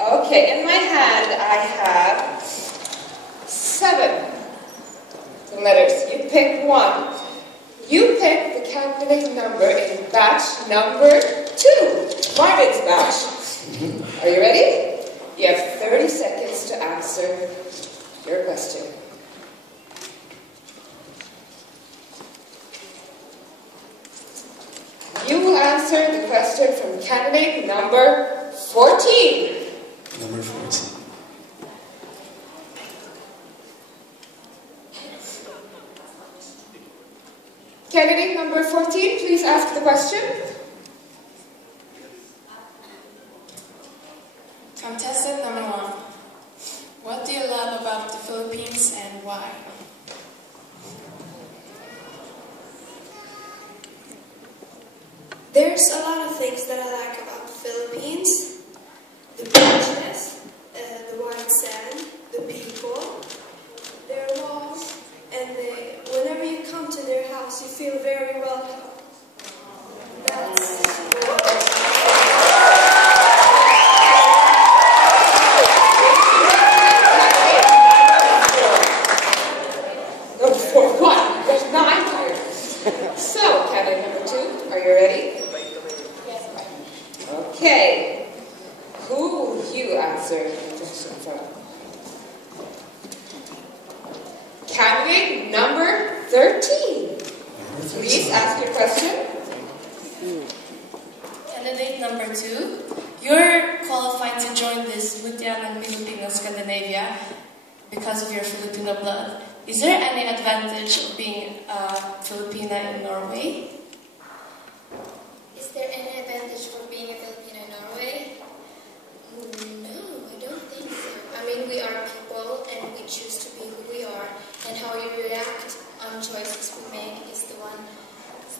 Okay, in my hand I have 7 letters. You pick one. You pick the candidate number in batch number 2, Marvin's batch. Are you ready? You have 30 seconds to answer your question. You will answer the question from candidate number 14. Number 14. Candidate number 14, please ask the question. Contestant number 1. What do you love about the Philippines and why? There's a lot of things that I like about the Philippines. The beaches, the white sand, the people, their laws, and whenever you come to their house, you feel very welcome. So, candidate number 2, are you ready? Yes. Okay. Who will you answer the question from? Candidate number 13. Please ask your question. Candidate number 2. You're qualified to join this Butia ng Pilipino Scandinavia because of your Filipino blood. Is there any advantage of being a Filipina in Norway? Is there any advantage for being a Filipino in Norway? No, I don't think so. I mean, we are people and we choose to be who we are, and how you react on choices we make is the one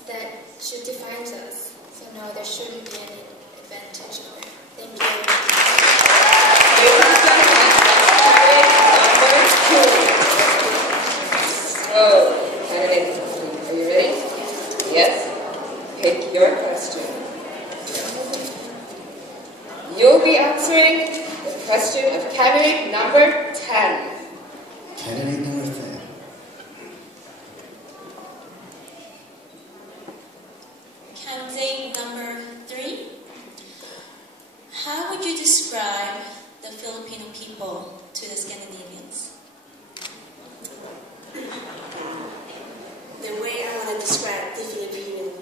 that should define us. So no, there shouldn't be any advantage of it. Thank you. Ladies and gentlemen, candidate number 2. So, candidate number 2, are you ready? Yes? Pick your question. You'll be answering the question of candidate number 10. Candidate number 10. Candidate number 3. How would you describe the Filipino people to the Scandinavians? The way I want to describe the Filipino,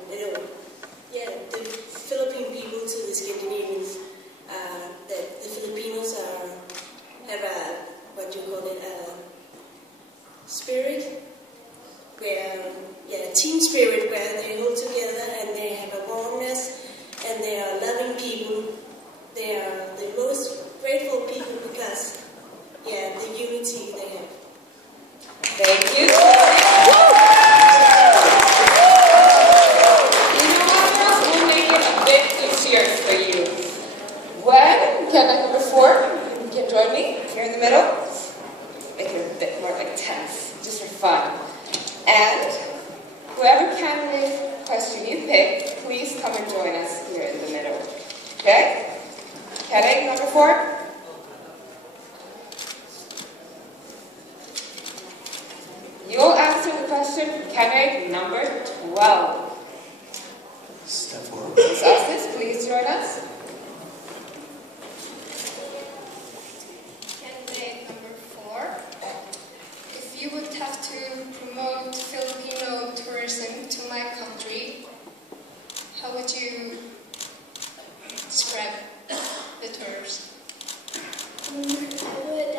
the Philippine people to the Scandinavians, that the Filipinos have a, spirit, where, team spirit, where they hold together and they have a warmness and they are loving people. They are the most grateful people because, the unity they have. Thank you. We'll make it a bit easier for you. When candidate number 4, you can join me here in the middle. Make it a bit more like tense, just for fun. And whoever candidate question you pick, please come and join us here in the middle. Okay? Candidate number 4. You'll answer the question from candidate number 12. Step forward. Ms. Ostis, please join us. Candidate number 4. If you would have to promote Filipino tourism to my country, how would you describe the tours? I would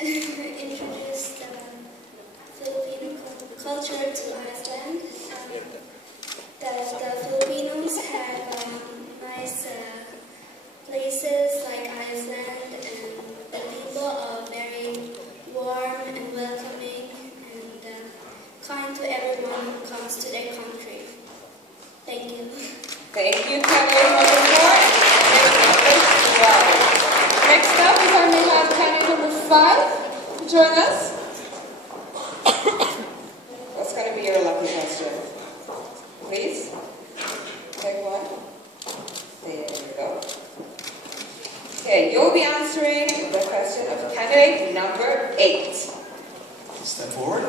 introduce the Filipino culture to Iceland. That the Filipinos have nice places like Iceland, and the people are very warm and welcoming and kind to everyone who comes to their country. Thank you. Thank you, candidate number 4 and candidate number 12. Next up is our may have candidate number 5 join us. What's going to be your lucky question? Please, pick one. There you go. Okay, you'll be answering the question of candidate number 8. Step forward.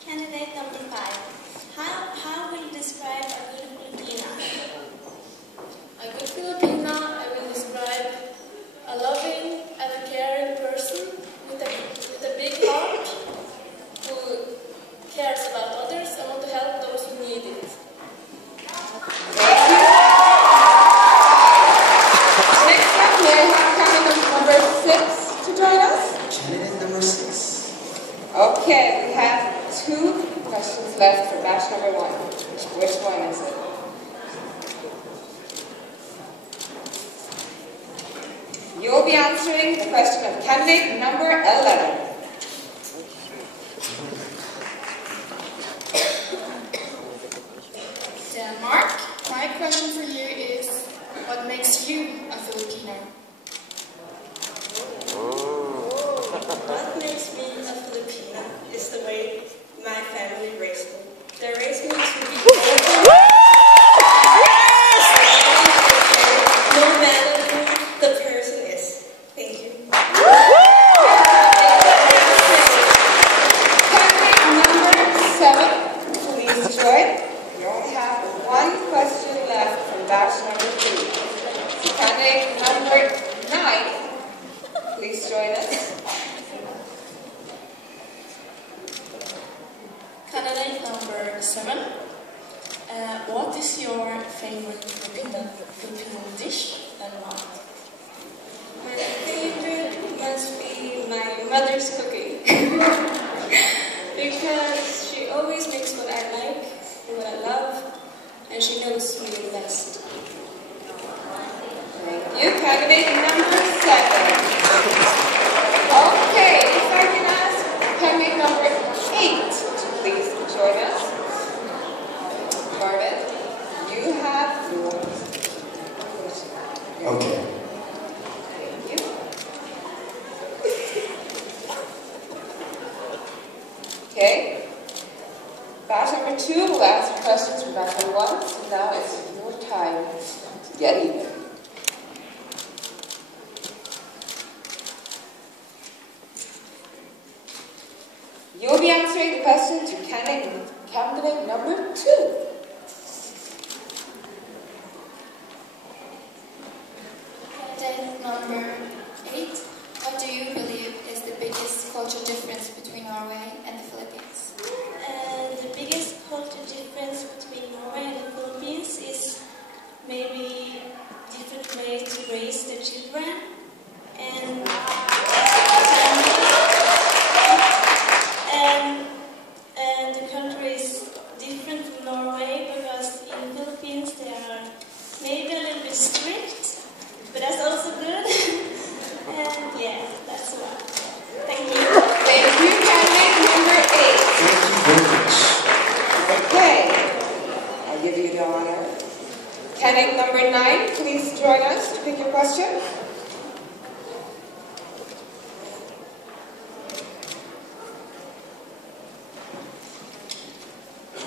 Candidate number 5. How will you describe a good Filipina? A good Filipina, I will describe a loving and a caring person with a big heart who cares about others and want to help those who need it. Thank you. Next up, may I have candidate number 6 to join us? Candidate number 6. Okay, we have 2 questions left for batch number 1. Which one is it? You'll be answering the question of candidate number 11. Denmark, my question for you is, what makes you a Filipino? What makes me a Filipina is the way my family raised me. They raised me to be open, no matter who the person is. Thank you. Candidate number 7, please join. We only have 1 question left from batch number 3. So candidate number 9, please join us. Candidate number 7. What is your favorite Filipino dish and why? My favorite must be my mother's cooking. Because she always makes what I like and what I love, and she knows me the best. Thank you. Candidate number 7. Okay, if I can ask candidate number 8 to please join us. Marvin, you have your question. Okay. Thank you. Okay. Batch number 2 will answer questions from batch number 1. So now it's your time to get even. You'll be answering the question to candidate number 2. Candidate number 8, what do you believe is the biggest cultural difference between Norway and the Philippines? The biggest culture difference between Norway and the Philippines is maybe different ways to raise the children and the country is different from Norway because in the Philippines they are maybe a little bit strict, but that's also good. And yeah, that's why. Thank you. Thank you, candidate number 8. Thank you very much. Okay, I'll give you the honor. Candidate number 9, please join us to pick your question.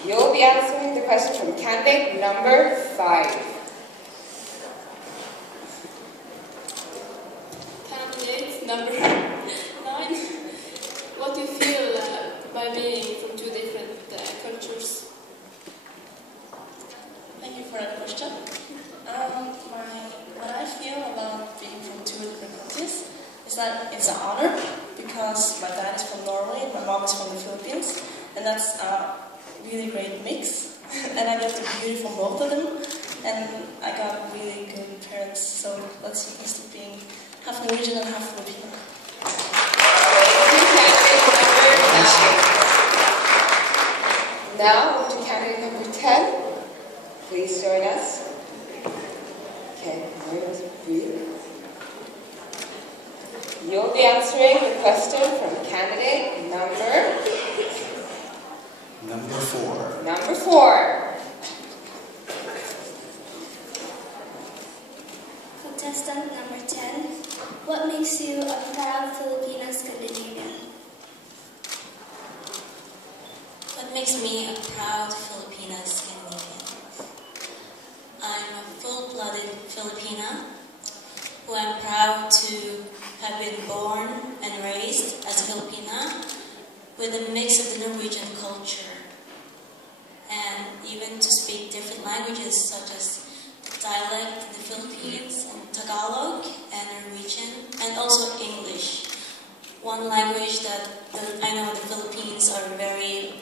You'll be answering the question from candidate number 5. Candidate number 9. What do you feel by being from 2 different cultures? Thank you for that question. What I feel about being from 2 different countries is that it's an honor because my dad is from Norway and my mom is from the Philippines, and that's a really great mix. And I get the beauty from both of them, and I got really good parents, so that's used to being half Norwegian and half Filipino. Now, over to candidate number 10. Please join us. Okay, you'll be answering the question from candidate Number 4. number 4. Contestant number 10. What makes you a proud Filipino Scandinavian? What makes me a proud Filipina Scandinavian? I'm a full-blood Filipina, who I'm proud to have been born and raised as Filipina with a mix of the Norwegian culture, and even to speak different languages such as dialect in the Philippines, and Tagalog and Norwegian, and also English. One language that I know the Philippines are very,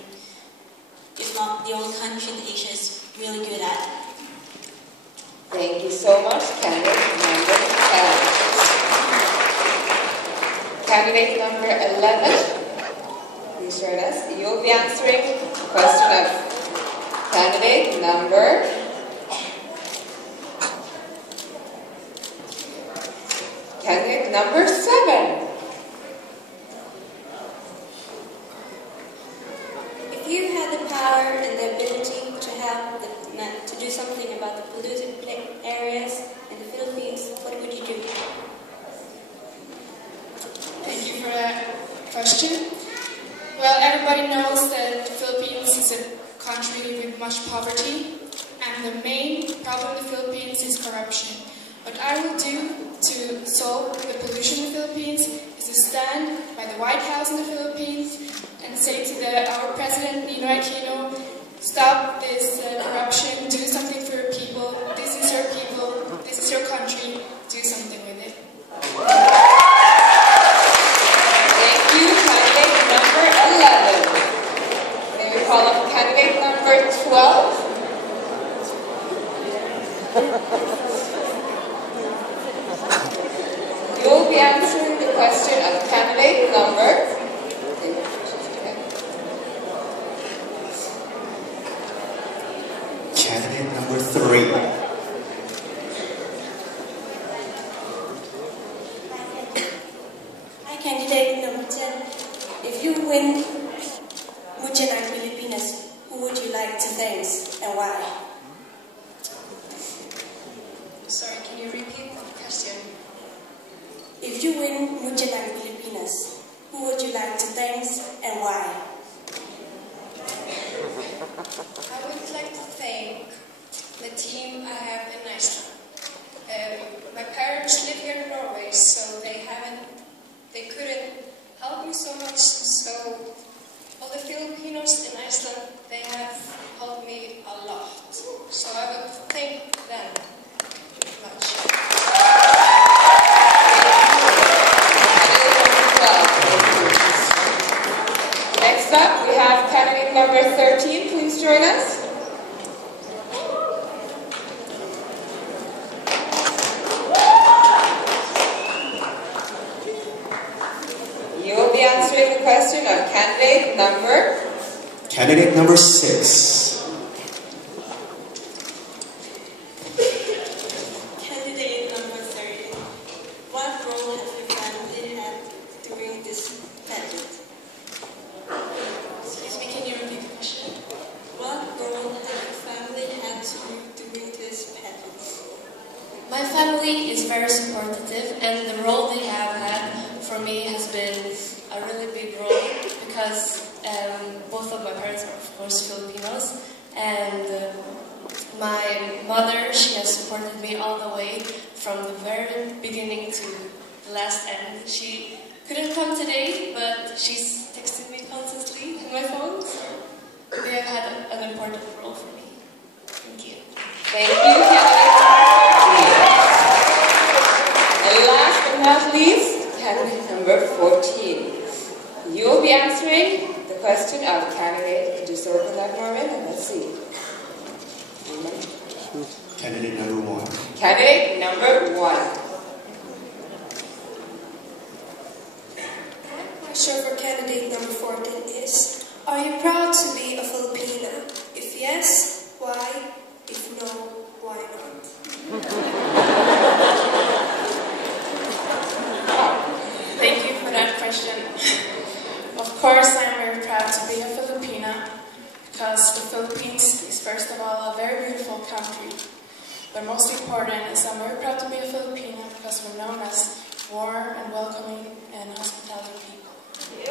if not the only country in Asia, is really good at. Thank you so much, candidate number 10. Candidate number 11, please join us. You'll be answering the question of candidate number 7. If you had the power and the ability to do something about the polluted areas in the Philippines, what would you do? Thank you for that question. Well, everybody knows that the Philippines is a country with much poverty, and the main problem in the Philippines is corruption. What I will do to solve the pollution in the Philippines is to stand by the White House in the Philippines and say to our President, Ninoy Aquino, stop this corruption, do something for your people, this is your people, this is your country, do something with it. Thank you, candidate number 11. May we call up candidate number 12? You will be answering the question of candidate number... Candidate number 3. Hi, candidate number 10. If you win Mujanang Pilipinas, who would you like to thank and why? Sorry, can you repeat the question? If you win Mujanang Pilipinas, who would you like to thank and why? I would like to thank the team I have in Iceland. My parents live here in Norway, so they couldn't help me so much. So all the Filipinos in Iceland, they have helped me a lot. So I would thank them much. Next up, we have candidate number 13. Please join us. You will be answering the question of candidate number... Candidate number 6. Candidate number 30. What role has your family had during this pageant? Excuse me, can you repeat the question? What role has your family had during this pageant? My family is very supportive, and the role they have had for me has been a really big role because both of my parents are, of course, Filipinos, and my mother, she has supported me all the way from the very beginning to the last end. She couldn't come today, but she's texting me constantly on my phone, so they have had an important role for me. Thank you. Thank you, candidate number 13. And last but not least, candidate number 14. You will be answering the question of candidate... Just open that, Norman, and let's see. Candidate number 1. Candidate number 1. My question for candidate number 14 is, are you proud to be a Filipina? If yes, why? If no, why not? Thank you for that question. Of course, I am very proud to be a Filipina because the Philippines is first of all a very beautiful country. But most important is I'm very proud to be a Filipina because we're known as warm and welcoming and hospitality people. Thank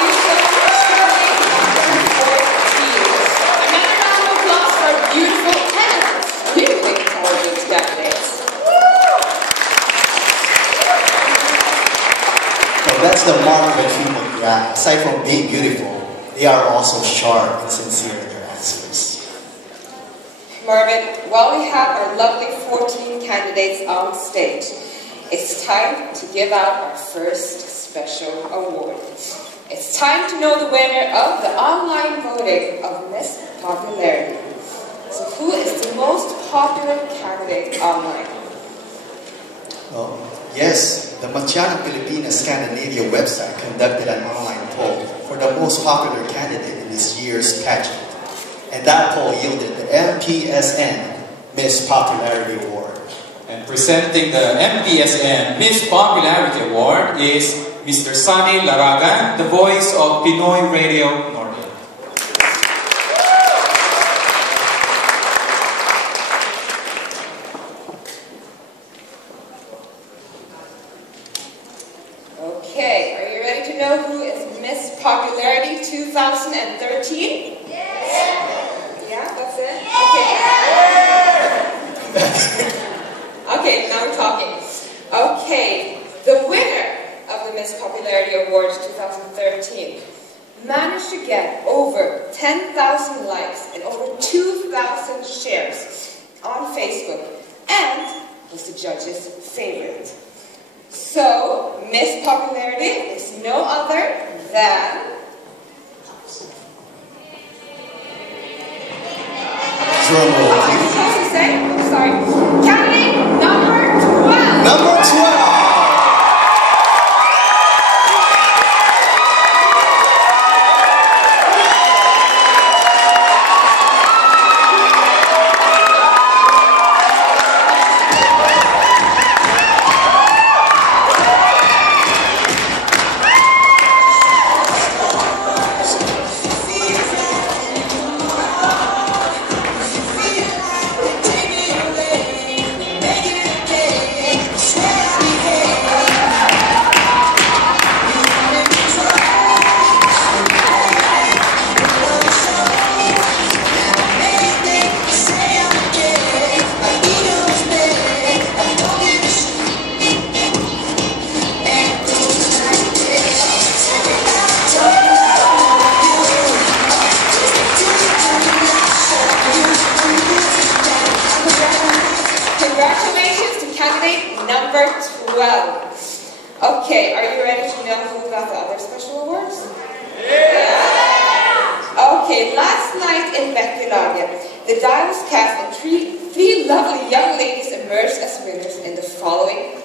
you so much, candidate number 14. Another round of applause for beautiful candidates. that's the mark of a true Mutya. Aside from being beautiful, they are also sharp and sincere in their answers. Marvin, while we have our lovely 14 candidates on stage, it's time to give out our first special award. It's time to know the winner of the online voting of Miss Popularity. So who is the most popular candidate online? Well, yes, the Matiana Pilipinas Scandinavia website conducted an online poll for the most popular candidate in this year's pageant. And that poll yielded the MPSN Miss Popularity Award. And presenting the MPSN Miss Popularity Award is Mr. Sunny Laragan, the voice of Pinoy Radio Norte. Okay, are you ready to know who is Miss Popularity 2013? Yes. Yeah, that's it? Okay. Okay, now we're talking. Okay, the winner of the Miss Popularity Awards 2013 managed to get over 10,000 likes and over 2,000 shares on Facebook and was the judge's favorite. So, Miss Popularity is no other than... Drum roll, I'm please. supposed to say? I'm sorry. Candidate number 12. Number 12. Congratulations to candidate number 12. Okay, are you ready to know who got the other special awards? Yeah! Okay, last night in Bekkelaget, the die was cast and three lovely young ladies emerged as winners in the following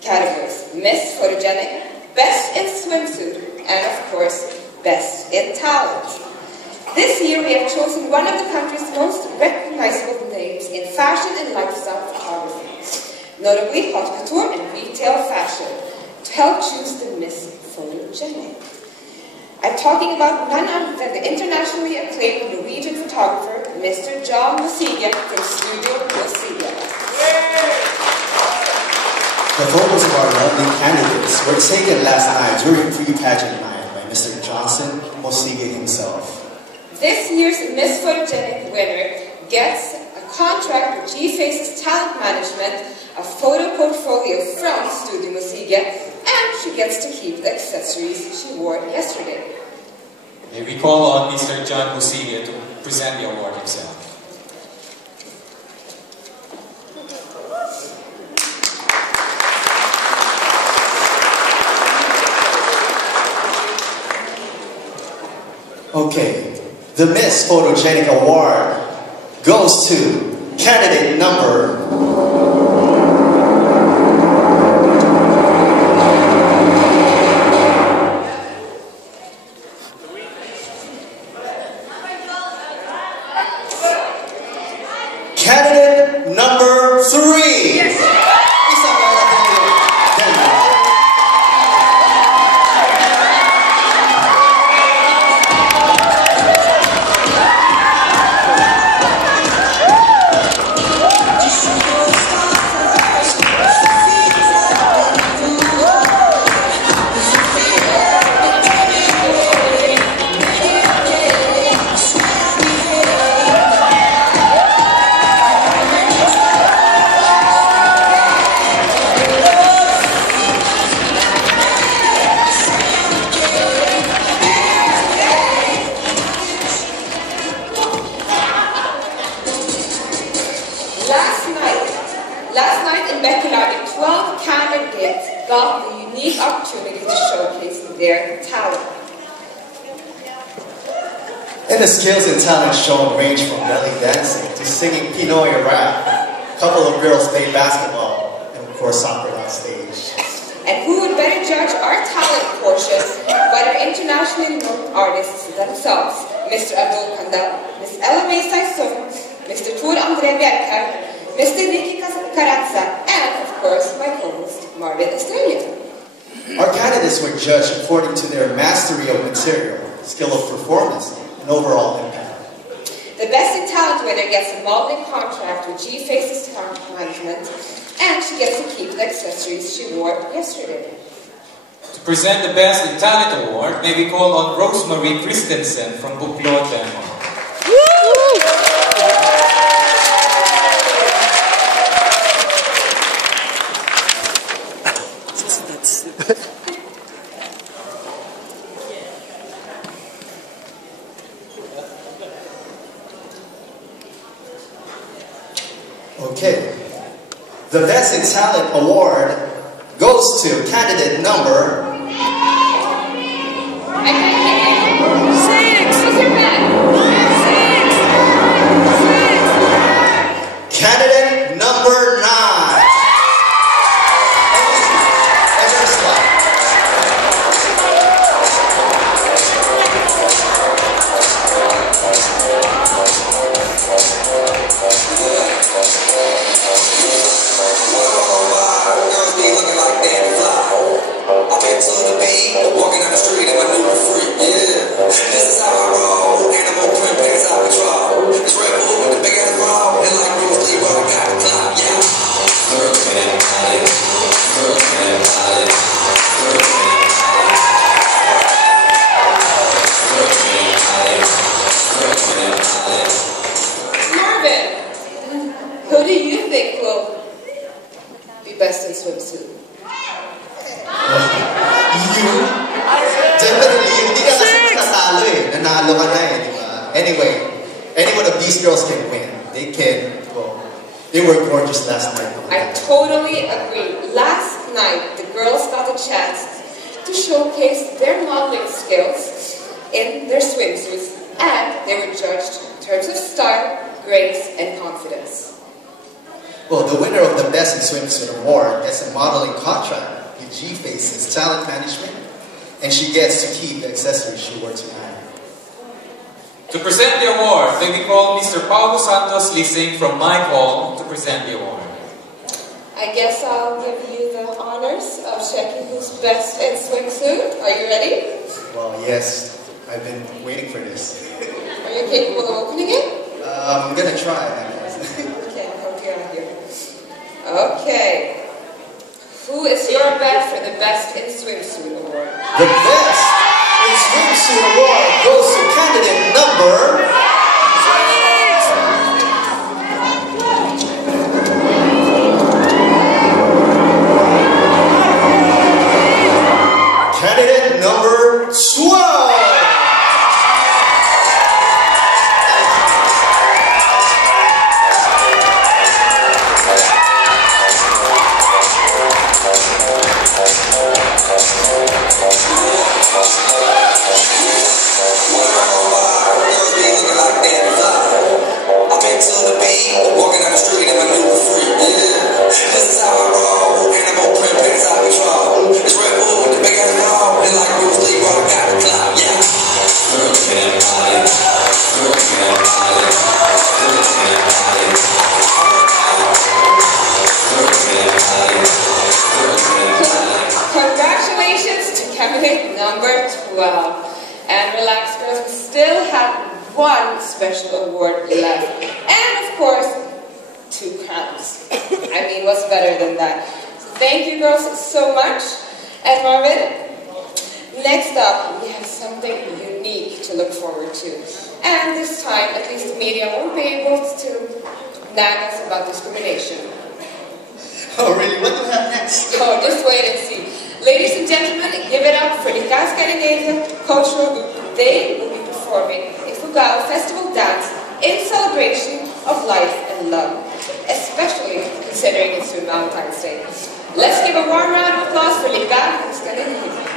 categories: Miss Photogenic, Best in Swimsuit, and of course, Best in Talent. This year we have chosen one of the country's most recognizable names in fashion and lifestyle photography, notably haute couture and retail fashion, to help choose the Miss Photogenic. I'm talking about none other than the internationally acclaimed Norwegian photographer, Mr. John Musige from Studio Musige. The photos of our lovely candidates were taken last night during pre-pageant night by Mr. Johnson Musige himself. This year's Miss Photogenic winner gets a contract with G-Face's talent management, a photo portfolio from Studio Musige, and she gets to keep the accessories she wore yesterday. May we call on Mr. John Musige to present the award himself. Okay, the Miss Photogenic Award goes to candidate number... Candidate number 3. Yes. Last night in Beckelaar, the 12 candidates got the unique opportunity to showcase their talent. And the skills and talent shown range from belly dancing to singing Pinoy rap. A couple of girls played basketball, and of course soccer on stage. And who would better judge our talent portion but our internationally known artists themselves, Mr. Abdul Kandal, Ms. Ella May Saison, Mr. Tor Andre Bjerkar, Mr. Nicky Karatsa, and of course my co-host, Marvin Estrella. Our candidates were judged according to their mastery of material, skill of performance, and overall impact. The Best in Talent winner gets a modeling contract with G-Faces Talent Management, and she gets to keep the accessories she wore yesterday. To present the Best in Talent Award, may we call on Rosemary Christensen from Buklod, Denmark. Okay. The Best in Talent Award goes to candidate number... I can't hear you. 6! What's your bag? 6! Candidate number 9. Who do you think will be best in swimsuit? You? Definitely, hindi ka kasi tatalo eh. Nanalo ka na eh, di ba? Anyway, any one of these girls can win. They can, well, they were gorgeous last night. I totally agree. Last night, the girls got a chance to showcase their modeling skills in their swimsuits, and they were judged in terms of style, grace, and confidence. Well, the winner of the Best in Swimsuit Award gets a modeling contract with G-Faces Talent Management, and she gets to keep the accessories she wore tonight. To present the award, may we call Mr. Paulo Santos Lising from Mike Hall to present the award. I guess I'll give you the honors of checking who's best in swimsuit. Are you ready? Well, yes. I've been waiting for this. Are you capable of opening it? I'm gonna try, I guess. Okay, I'll help you out here. Okay. Who is your bet for the Best in Swimsuit Award? The Best in Swimsuit Award goes to candidate number... Candidate number 12! Congratulations to candidate number 12. And relax, girls, we still have one special award left. And of course, 2 crowns. I mean, what's better than that? So thank you, girls, so much. And Marvin, next up, we have something unique to look forward to. And this time, at least the media won't be able to nag us about discrimination. Oh, really? What do we have next? Oh, just wait and see. Ladies and gentlemen, give it up for the Scandinavia Cultural Group. They will be performing a Fugao festival dance in celebration of life and love, especially the considering it's Valentine's Day. Let's give a warm round of applause for Ligam Scandinavia.